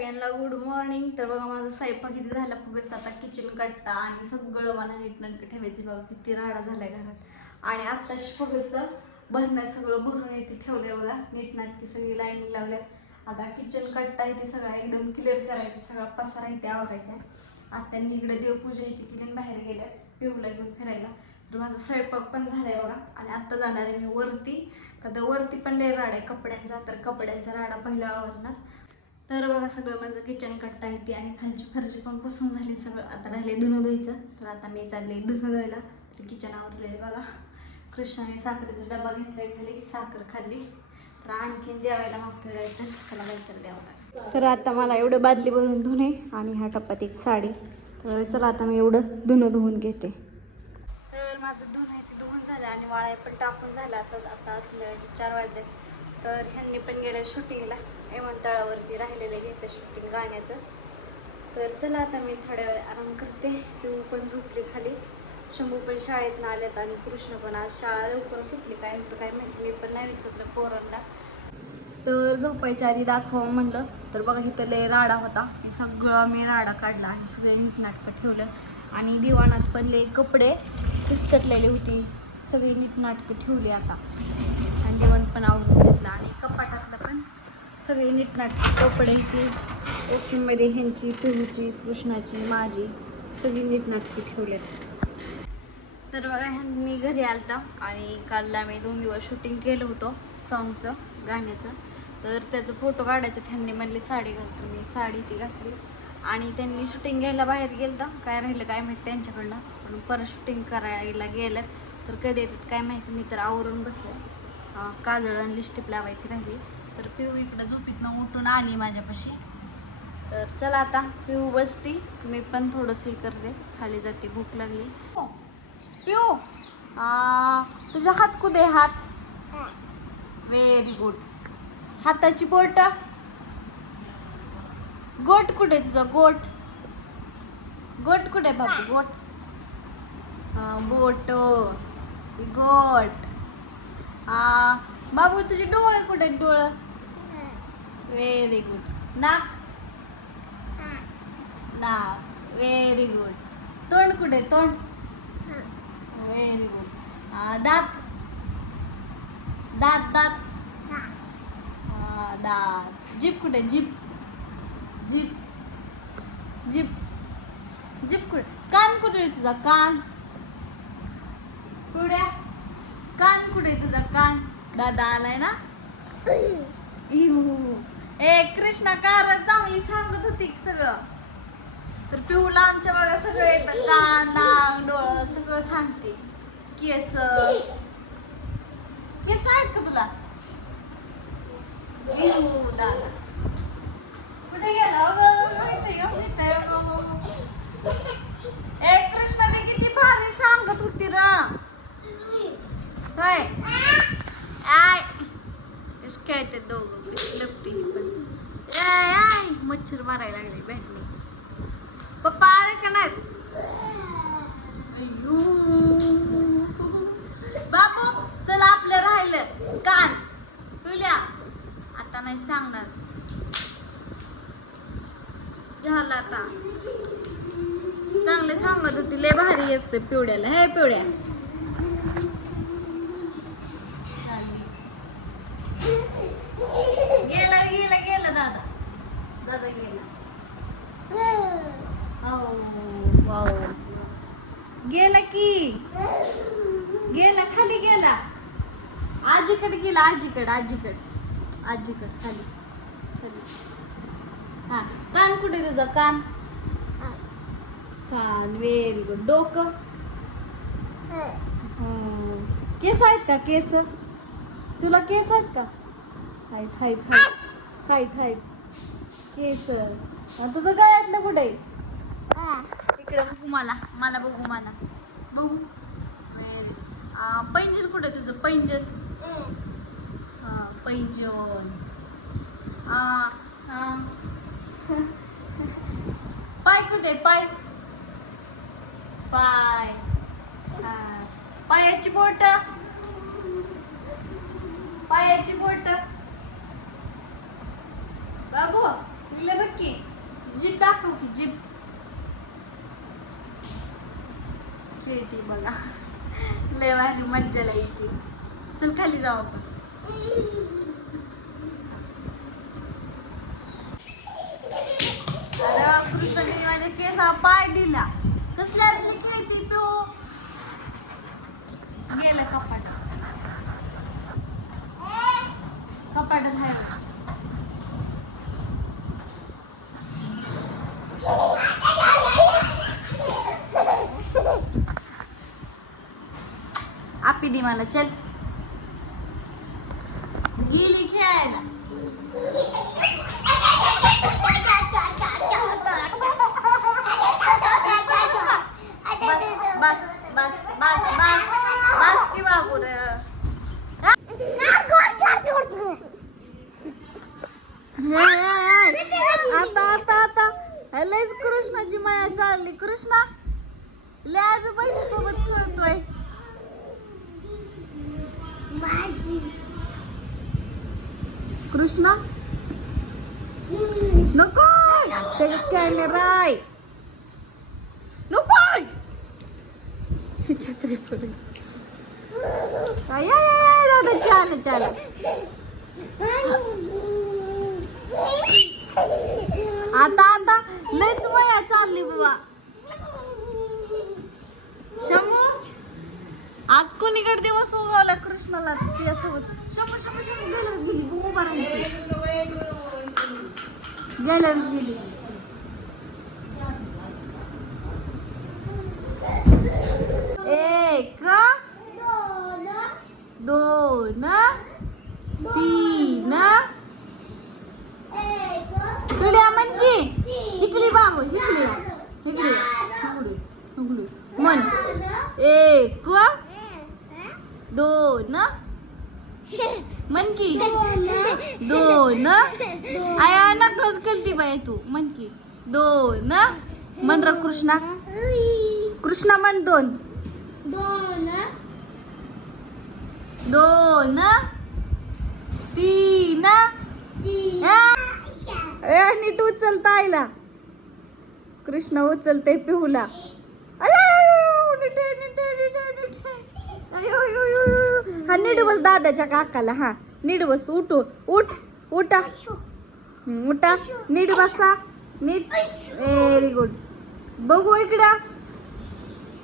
सगळ्यांना good morning तर बघा माझा स्वयंपाक किती झाला? फुगस आता किचन कट्टा आणि सगळं मला नीटनाटकं ठेवायचं. बघा किती राडा झालाय घरात. आणि आत्ताच फुगस भरण्यात सगळं भरून येते ठेवलं बघा. नीटनाटकी सगळी लाईन लावल्यात. आता किचन कट्टा आहे ते सगळा एकदम क्लिअर करायचं. सगळा पसारा इथे आवरायचा आहे. आत्यांनी इकडे देवपूजा इथे केली बाहेर गेल्यात. पिवला घेऊन फिरायला. तर माझा स्वयंपाक पण झालाय बघा. आणि आत्ता जाणार आहे मी वरती. तर वरती पण लय राडा आहे. कपड्यांचा तर कपड्यांचा राडा पहिला आवरणार. तर बघा सगळं माझं किचन कट्टा येते आणि खालची फरची पण पुसून झाली सगळं. आता राहिले धुणं धुवायचं. तर आता मी चालले धुणं धुवायला. तर किचन आवरलेलं बघा. कृष्णाने साखरेचा डबा घेतलाय खाली साखर खाल्ली. तर आणखीन जेवायला मागतोय जायचं त्याला काहीतरी द्यावं लागेल. तर आता मला एवढं बादली भरून धुणे आणि ह्या टप्प्यात एक साडी. तर चला आता मी एवढं धुणं धुवून घेते. तर माझं धुणं आहे ते धुवून झालं आणि वाळ्या पण टाकून झालं आता आता संध्याकाळचे चार वाजले. तर ह्यांनी पण गेलं शूटिंगला विमानतळावरती राहिलेलं घेतं शूटिंग गाण्याचं. तर चला आता मी थोड्या वेळ आराम करते. पिऊ पण झोपली खाली. शंभू पण शाळेतनं आल्यात आणि कृष्ण पण आज शाळा लवकर सुटली. काय होतं काय माहिती? मी पण नाही विचारलं पोरांना. तर झोपायच्या आधी दाखवा म्हणलं. तर बघा इथं लय राडा होता. ते सगळं मी राडा काढला आणि सगळे नीटनाटकं ठेवलं. आणि दिवाणात पण लय कपडे किसकटलेले होते. सगळे नीटनाटकं ठेवले आता. आणि दिवाण पण आवडून घेतला. सगळी नीटनाटकी कपडे ते ओकीमध्ये ह्यांची पिहूची कृष्णाची माझी सगळी नीटनाटकी ठेवलेत. तर बघा ह्यांनी घरी आलता आणि काल आम्ही दोन दिवस शूटिंग केलं होतं सॉन्गचं गाण्याचं. तर त्याचं फोटो काढायचं त्यांनी म्हणले साडी घालतो मी साडी ती घातली. आणि त्यांनी शूटिंग घ्यायला बाहेर गेलं काय राहिलं काय माहिती त्यांच्याकडनं. पण परत शूटिंग करायला गेल्यात तर कधी येतात काय माहिती. मी तर आवरून बसले. काजळ आणि लिस्टिप लावायची राहिली. तर पिऊ इकडं झोपीतनं उठून आली माझ्यापाशी. तर चला आता पिऊ बसती. मी पण थोडंसं हे करते. खाली जाते भूक लागली. हो. पिऊ आ, तुझा हात कुठे हात? व्हेरी गुड हाताची बोट? गोट कुठे तुझं? गोट? गोट कुठे आहे बाबू? गोट? बोट. गोट. बाबू तुझे डोळे कुठे आहेत? डोळं? व्हेरी गुड नाक नाक व्हेरी गुड तोंड कुठे? तोंड व्हेरी गुड दात दात दात दात जीप कुठे जीप जीप जीप जीप कुठे कान कुठे तुझा कान कुड्या कान कुठे तुझा कान दादा आलाय ना इहू. ए कृष्णा कारच चांगली सांगत होती की सगळं? तर पिऊला आमच्या बघा सगळं येतं. कान नाक डोळं सगळं सांगते. केस. केस आहेत का तुला? दादा. कुठे गेला अगं? ग, इथे ग. ए कृष्णा ते किती भारी सांगत होती र. आय कस खेळते दोघं लपटी ही पण. आय आय मच्छर मारायला लागले बॅटने पप्पा आले का नाहीत? अय्यो. बाबू चल आपलं राहिलं. कान. तुल्या आता नाही सांगणार. झालं आता. चांगले सांगत होती लय भारी येतं पिवड्याला हे पिवड्या गेला गेला गेला दादा दादा गेला हो वाव गेला की. गेला खाली गेला. आजीकडे गेला आजीकडे आजीकडे. आजीकडे खाली. खाली. हा कान कुठे तुझा कान? कान व्हेरी गुड डोकं? हो. केस आहेत का केस? तुला केस आहेत का? आहेत आहेत आहेत. आहेत केस. तुझं गळ्यातलं कुठे? इकडे बघू मला मला बघू मला. बघू. व्हेरी पैंजण कुठे तुझं? पैंजण. पैंजण. पाय कुठे? पाय. पाय. पायाची बोट पायाची बोट बाबू इकडे बघ की जीप दाखव की जीप खेळते बघा लय भारी मज्जा लागते चल खाली जाऊ आपण अरे कृष्णाने माझ्या केसा पाय दिला कसल्या असली खेळती तो गेलं कपाटात कपाटात आहे बघ. आपी मला चल. गेली खेळायला. बस बस बस बस बस की आता आता आता. लयच कृष्णाची माया चालली. कृष्णा लय आज सोबत खेळतोय. कृष्णा? नको! त्याच्यात कॅमेरा आहे नको! छत्री पडेल. दादा चाल चाल. आता आता लयच वया चालली बाबा. शमू आज कोणीकडे दिवस उगवला कृष्णाला तिच्यासोबत शंभर शंभर शंभर गेल्यावर गेली उभा राहिली गेल्यावर गेली. एक दोन तीन. इकडे म्हण की. इकडे बाबू इकडे. इकडे. इकडे. इकडे. म्हण. एक दोन. म्हण की. दोन. आया नकलच करती बाय तू. म्हण की. दोन. म्हण र कृष्णा. कृष्णा म्हण दोन. दोन. तीन. ए, नीट उचलता आईला. कृष्ण उचलते पिहूला. नीट हा नीट बस दादाच्या काकाला हा. नीट बस उठू उठ उठा. उठा. नीट बसा. नीट. व्हेरी गुड बघू इकडं.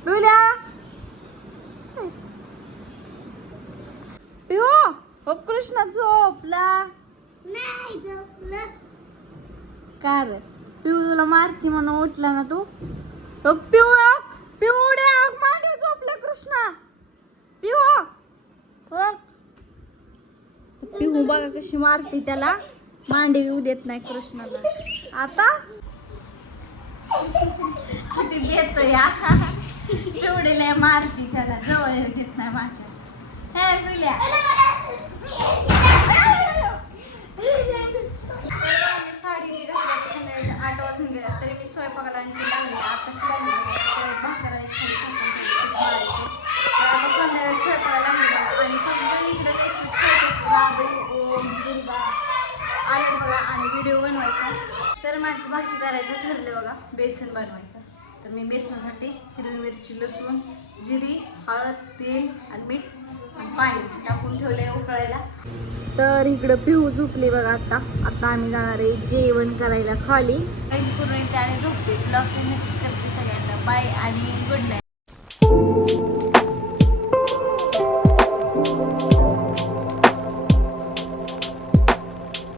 पिवल्या. पिहू हो कृष्ण झोपला. का रे? पिऊ तुला मारती म्हणून उठला ना तू? हो पिऊ पिवड्या मांडी झोपले कृष्णा. पिऊ हो. पिहू बघा कशी मारती त्याला. मांडी येऊ देत नाही कृष्णाला. आता? किती बेत या पिवडेला मारती त्याला. जवळ येऊ देत नाही माझ्या. हे पिल्या. साडी आठ वाजून गेल्या तरी मी स्वयंपाकाला आणि लागले. आताशी लागले भाकरा एक खाली टाकून आता संध्याकाळी स्वयंपाकाला लागले बघा आणि सगळे इकडे काही राधू ओम दुर्गा आले बघा आणि व्हिडिओ बनवायचा. तर माझं भाजी करायचं ठरलं बघा बेसन बनवायचं. तर मी बेसनासाठी हिरवी मिरची लसूण जिरी हळद तेल आणि मीठ आणि पाणी टाकून ठेवलंय उकळायला. तर इकडं पिहू झोपली बघा आता. आता आम्ही जाणार आहे जेवण करायला खाली. करून येते आणि झोपते. ब्लॉग मिक्स करते सगळ्यांना. बाय आणि गुड नाईट